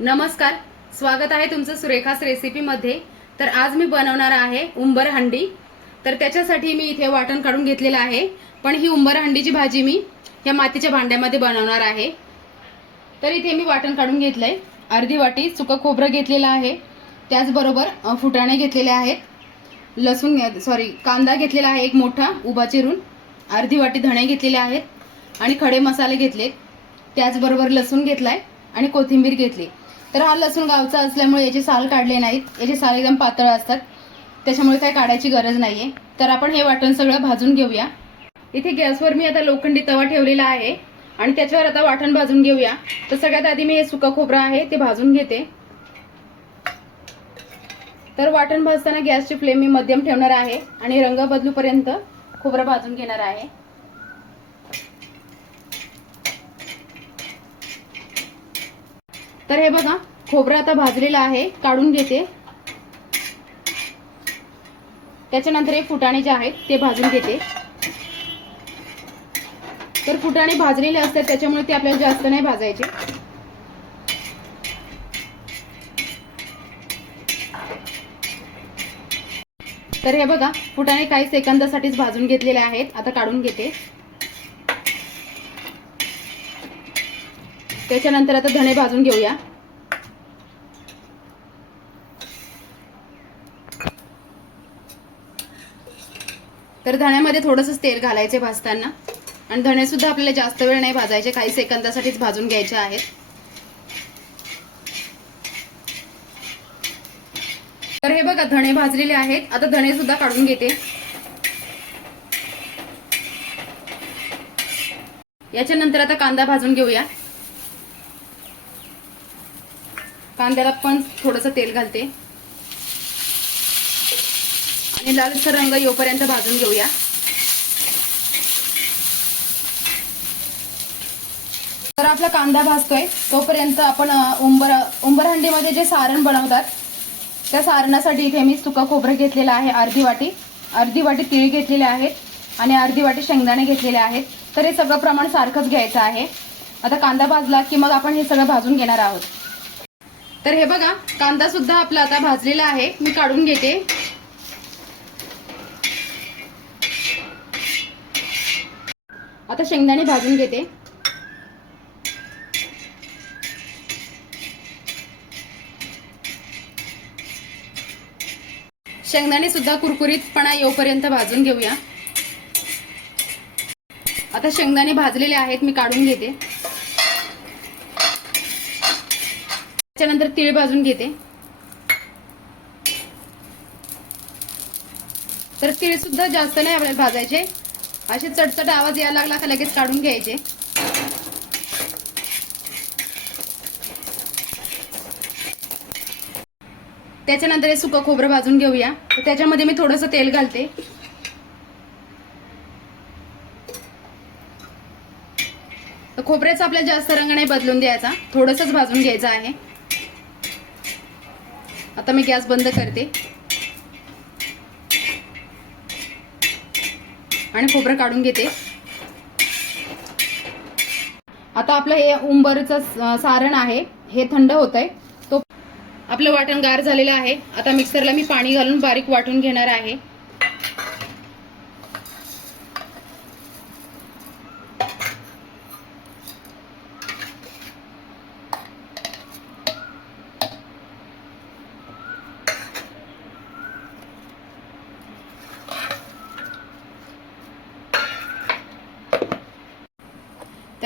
नमस्कार स्वागत आहे तुमचं सुरेखास रेसिपीमध्ये तर आज मी बनवणार आहे उंबर हंडी. तर त्याच्यासाठी मी इथे वाटण काढून घेतलेलं आहे. पण ही उंबर हंडीची भाजी मी ह्या मातीच्या भांड्यामध्ये बनवणार आहे. तर इथे मी वाटण काढून घेतलंय. अर्धी वाटी सुकं खोबरं घेतलेलं आहे. त्याचबरोबर फुटाणे घेतलेले आहेत. लसूण सॉरी कांदा घेतलेला आहे एक मोठा उभा चिरून. अर्धी वाटी धणे घेतलेले आहेत. आणि खडे मसाले घेतले त्याचबरोबर लसूण घेतलाय आणि कोथिंबीर घेतली. तर हा लसूण गावचा असल्यामुळे याचे साल काढले नाहीत. याचे साल एकदम पातळ असतात. त्याच्यामुळे काही काढायची गरज नाहीये. तर आपण हे वाटण सगळं भाजून घेऊया. इथे गॅसवर मी आता लोखंडी तवा ठेवलेला आहे आणि त्याच्यावर आता वाटण भाजून घेऊया. तर सगळ्यात आधी मी हे सुका खोबरं आहे ते भाजून घेते. तर वाटण भाजताना गॅसची फ्लेम मी मध्यम ठेवणार आहे आणि रंग बदलूपर्यंत खोबरं भाजून घेणार आहे. तर हे बघा खोबरं आता भाजलेलं आहे काढून घेते. त्याच्यानंतर हे फुटाणे जे आहेत ते भाजून घेते. तर फुटाणे भाजलेले असतात त्याच्यामुळे ते आपल्याला जास्त नाही भाजायचे. तर हे बघा फुटाणे काही सेकंदासाठीच भाजून घेतलेले आहेत आता काढून घेते. त्याच्यानंतर आता धणे भाजून घेऊया. तर धण्यामध्ये थोडंसं तेल घालायचे भाजताना. आणि धणे सुद्धा आपल्याला जास्त वेळ नाही भाजायचे काही सेकंदासाठीच भाजून घ्यायचे आहेत. तर हे बघा धणे भाजलेले आहेत. आता धणे सुद्धा काढून घेते. याच्यानंतर आता कांदा भाजून घेऊया. कांद्याला पण थोडंसं तेल घालते. आणि लालसर रंग येऊपर्यंत भाजून घेऊया. तर आपला कांदा भाजतोय. तोपर्यंत आपण उंबर उंबरहंडीमध्ये जे सारण बनवतात त्या सारणासाठी इथे मी सुका खोबरं घेतलेलं आहे अर्धी वाटी. अर्धी वाटी तीळ घेतलेले आहेत आणि अर्धी वाटी शेंगदाणे घेतलेले आहेत. तर हे सगळं प्रमाण सारखंच घ्यायचं आहे. आता कांदा भाजला की मग आपण हे सगळं भाजून घेणार आहोत. तर हे बघा कांदा सुद्धा आपला आता भाजलेला आहे. मी काढून घेते. आता शेंगदाणे भाजून घेते. शेंगदाणे सुद्धा कुरकुरीतपणा येऊपर्यंत भाजून घेऊया. आता शेंगदाणे भाजलेले आहेत मी काढून घेते. त्याच्यानंतर तीळ भाजून घेते. तर तीळ सुद्धा जास्त नाही आपल्याला भाजायचे. असे चटचट आवाज यायला लागला का लगेच काढून घ्यायचे. त्याच्यानंतर हे सुकं खोबरं भाजून घेऊया. तर त्याच्यामध्ये मी थोडंसं तेल घालते. खोबऱ्याचा आपल्याला जास्त रंग नाही बदलून द्यायचा. थोडंसंच भाजून घ्यायचं आहे. आता मी गॅस बंद करते. आणि खोबरं काढून घेते. आता आपलं हे उंबरचं सारण आहे. हे थंड होत आहे तो आपलं वाटण गार झालेलं आहे. आता मिक्सरला मी पाणी घालून बारीक वाटून घेणार आहे.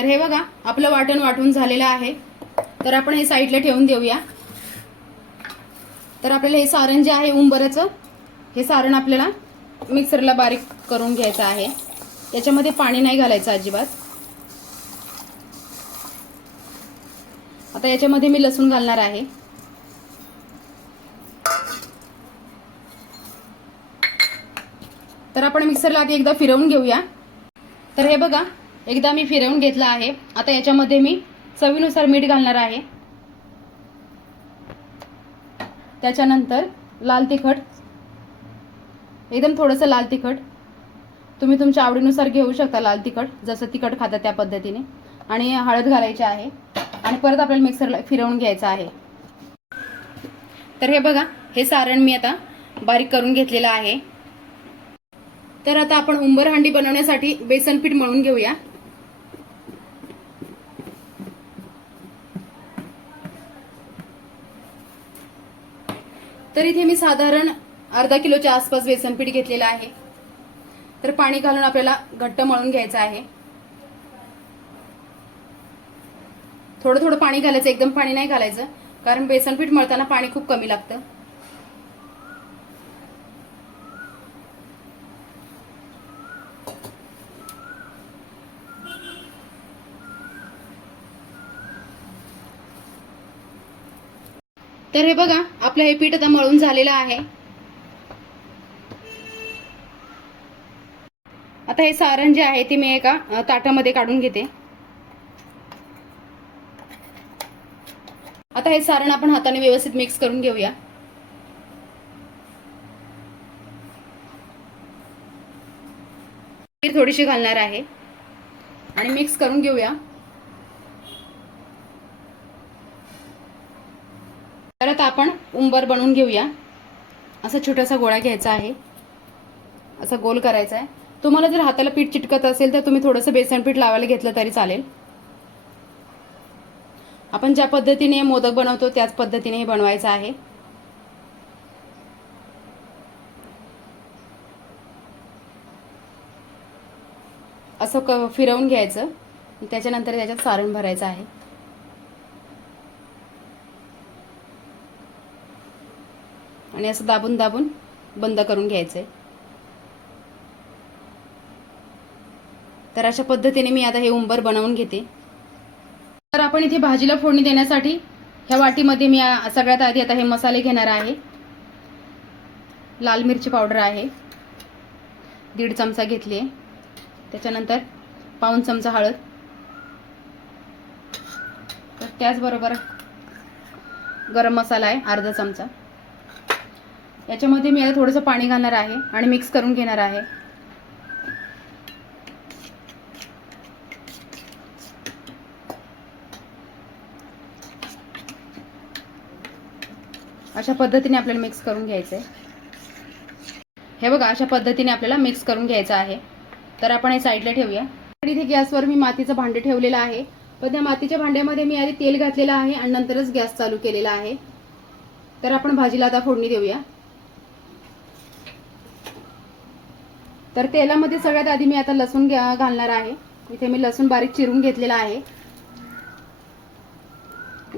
तर हे बघा आपलं वाटण वाटून झालेलं आहे. तर आपण हे साईडला ठेवून देऊया. तर आपल्याला हे सारण जे आहे उंबराचं हे सारण आपल्याला मिक्सरला बारीक करून घ्यायचं आहे. याच्यामध्ये पाणी नाही घालायचं अजिबात. आता याच्यामध्ये मी लसूण घालणार आहे. तर आपण मिक्सरला आधी एकदा फिरवून घेऊया. तर हे बघा एकदा मी फिरवून घेतलं आहे. आता याच्यामध्ये मी चवीनुसार मीठ घालणार आहे. त्याच्यानंतर लाल तिखट. एकदम थोडंसं लाल तिखट. तुम्ही तुमच्या आवडीनुसार घेऊ शकता लाल तिखट जसं तिखट खाता त्या पद्धतीने. आणि हळद घालायची आहे. आणि परत आपल्याला मिक्सरला फिरवून घ्यायचं आहे. तर हे बघा हे सारण मी आता बारीक करून घेतलेलं आहे. तर आता आपण उंबर हंडी बनवण्यासाठी बेसन पीठ मळून घेऊया. तर इथे मी साधारण अर्धा किलोच्या आसपास बेसन पीठ घेतलेलं आहे. तर पाणी घालून आपल्याला घट्ट मळून घ्यायचं आहे. थोडं थोडं पाणी घालायचं एकदम पाणी नाही घालायचं कारण बेसन पीठ मळताना पाणी खूप कमी लागतं. तर हे बघा आपलं हे पीठ आता मळून झालेलं आहे. आता हे सारण जे आहे ते मी एका ताटामध्ये काढून घेते. आता हे सारण आपण हाताने व्यवस्थित मिक्स करून घेऊया. थोडीशी घालणार आहे. आणि मिक्स करून घेऊया. तर आता आपण उंबर बनवून घेऊया. असा छोटासा गोळा घ्यायचा आहे. असा गोल करायचा आहे. तुम्हाला जर हाताला पीठ चिटकत असेल तर तुम्ही थोडंसं बेसन पीठ लावायला घेतलं तरी चालेल. आपण ज्या पद्धतीने मोदक बनवतो त्याच पद्धतीने हे बनवायचं आहे. असं क फिरवून घ्यायचं. त्याच्यानंतर त्याच्यात सारण भरायचं आहे. आणि असं दाबून दाबून बंद करून घ्यायचंय. तर अशा पद्धतीने मी आता हे उंबर बनवून घेते. तर आपण इथे भाजीला फोडणी देण्यासाठी ह्या वाटीमध्ये मी सगळ्यात आधी आता हे मसाले घेणार आहे. लाल मिरची पावडर आहे. दीड चमचा घेतली आहे. त्याच्यानंतर पाऊन चमचा हळद. तर त्याचबरोबर गरम मसाला आहे अर्धा चमचा. याच्यामध्ये मी आता थोडंसं पाणी घालणार आहे आणि मिक्स करून घेणार आहे. अशा पद्धतीने आपल्याला मिक्स करून घ्यायचं आहे हे बघा अशा पद्धतीने आपल्याला मिक्स करून घ्यायचं आहे. तर आपण हे साईडला ठेवूया. इथे गॅसवर मी मातीचं भांडे ठेवलेलं आहे. पण त्या मातीच्या भांड्यामध्ये मी आधी तेल घातलेलं आहे आणि नंतरच गॅस चालू केलेला आहे. तर आपण भाजीला आता फोडणी देऊया. तर तेलामध्ये सगळ्यात आधी मी आता लसूण घ्या- घालणार आहे. इथे मी लसूण बारीक चिरून घेतलेला आहे.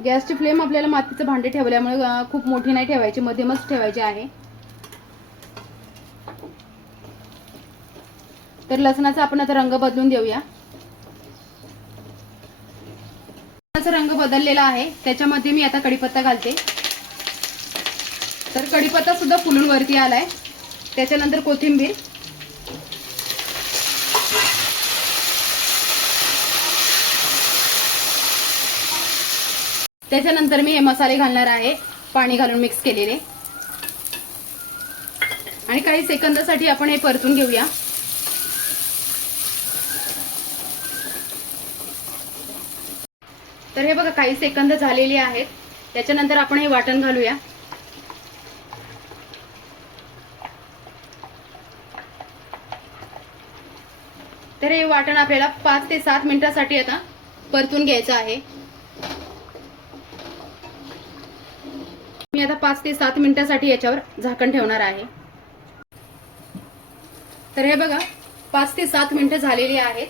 गॅसची फ्लेम आपल्याला मातीचं भांडे ठेवल्यामुळे खूप मोठी नाही ठेवायची मध्यमच ठेवायची आहे. तर लसणाचा आपण आता रंग बदलून देऊया. लसणाचा रंग बदललेला आहे. त्याच्यामध्ये मी आता कढीपत्ता घालते. तर कढीपत्ता सुद्धा फुलून वरती आलाय. त्याच्यानंतर कोथिंबीर. त्याच्यानंतर मी हे मसाले घालणार आहे. पाणी घालून मिक्स केलेले. आणि काही सेकंदासाठी आपण हे परतून घेऊया. तर हे बघा काही सेकंद झालेले आहेत. त्याच्यानंतर आपण हे वाटण घालूया. तर हे वाटण आपल्याला पाच ते सात मिनिटासाठी आता परतून घ्यायचं आहे. मी आता पाच ते सात मिनिटासाठी याच्यावर झाकण ठेवणार आहे. तर हे बघा पाच ते सात मिनिटं झालेली आहेत.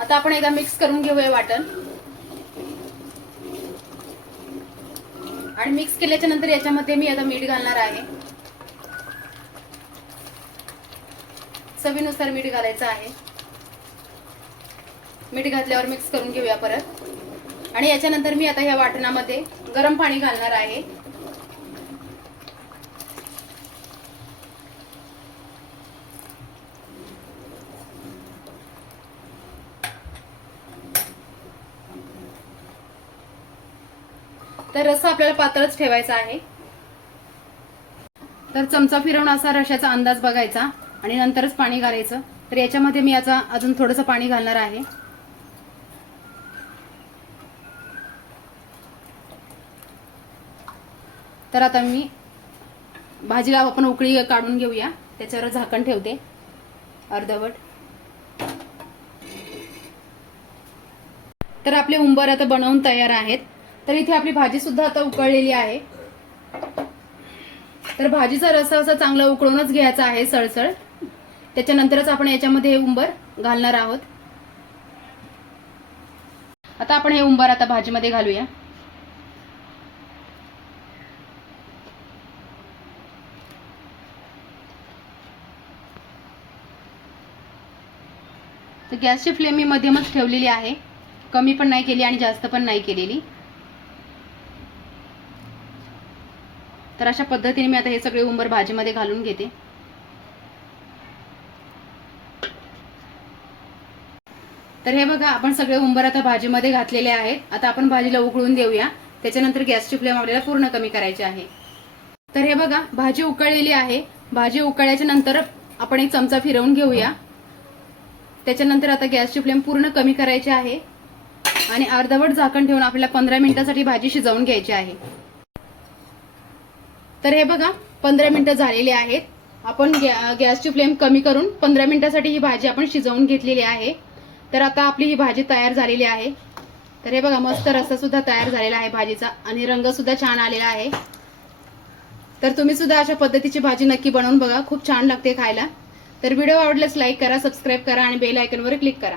आता आपण एकदा मिक्स करून घेऊया वाटण. आणि मिक्स केल्याच्यानंतर याच्यामध्ये मी आता मीठ घालणार आहे. चवीनुसार मीठ घालायचं आहे. मीठ घातल्यावर मिक्स करून घेऊया परत. आणि याच्यानंतर मी आता ह्या वाटणामध्ये गरम पाणी घालणार आहे. तर रस्सा आपल्याला पातळच ठेवायचा आहे. तर चमचा फिरवून असा रशाचा अंदाज बघायचा आणि नंतरच पाणी घालायचं. तर याच्यामध्ये मी याचा अजून थोडंसं पाणी घालणार आहे. तर आता मी भाजीला आपण उकळी काढून घेऊया. त्याच्यावर झाकण ठेवते. अर्धवट. तर आपले उंबर आता बनवून तयार आहेत. तर इथे आपली भाजी सुद्धा आता उकळलेली आहे. तर भाजीचा रस असा चांगला उकळूनच घ्यायचा आहे सळसळ. त्याच्यानंतरच आपण याच्यामध्ये हे उंबर घालणार आहोत. आता आपण हे उंबर आता भाजीमध्ये घालूया. तर गॅसची फ्लेम मी मध्यमच ठेवलेली आहे. कमी पण नाही केली आणि जास्त पण नाही केलेली. तर अशा पद्धतीने मी आता हे सगळे उंबर भाजीमध्ये घालून घेते. तर हे बघा आपण सगळे उंबर आता भाजीमध्ये घातलेले आहेत. आता आपण भाजीला उकळून देऊया. त्याच्यानंतर गॅसची फ्लेम आपल्याला पूर्ण कमी करायची आहे. तर हे बघा भाजी उकळलेली आहे. भाजी उकळल्याच्या नंतर आपण एक चमचा फिरवून घेऊया. त्याच्यानंतर आता गॅसची फ्लेम पूर्ण कमी करायची आहे. आणि अर्धवट झाकण ठेवून आपल्याला पंधरा मिनिटासाठी भाजी शिजवून घ्यायची आहे. तर हे बघा पंधरा मिनिटं झालेली आहेत. आपण गॅ- गॅसची फ्लेम कमी करून पंधरा मिनिटासाठी ही भाजी आपण शिजवून घेतलेली आहे. तर आता आपली ही भाजी तयार झालेली आहे. तर हे बघा मस्त रस्सा सुद्धा तयार झालेला आहे भाजीचा आणि रंग सुद्धा छान आलेला आहे. तर तुम्ही सुद्धा अशा पद्धतीची भाजी नक्की बनवून बघा खूप छान लागते खायला. तर व्हिडिओ आवडल्यास लाईक करा सबस्क्राईब करा आणि बेल आयकनवर क्लिक करा.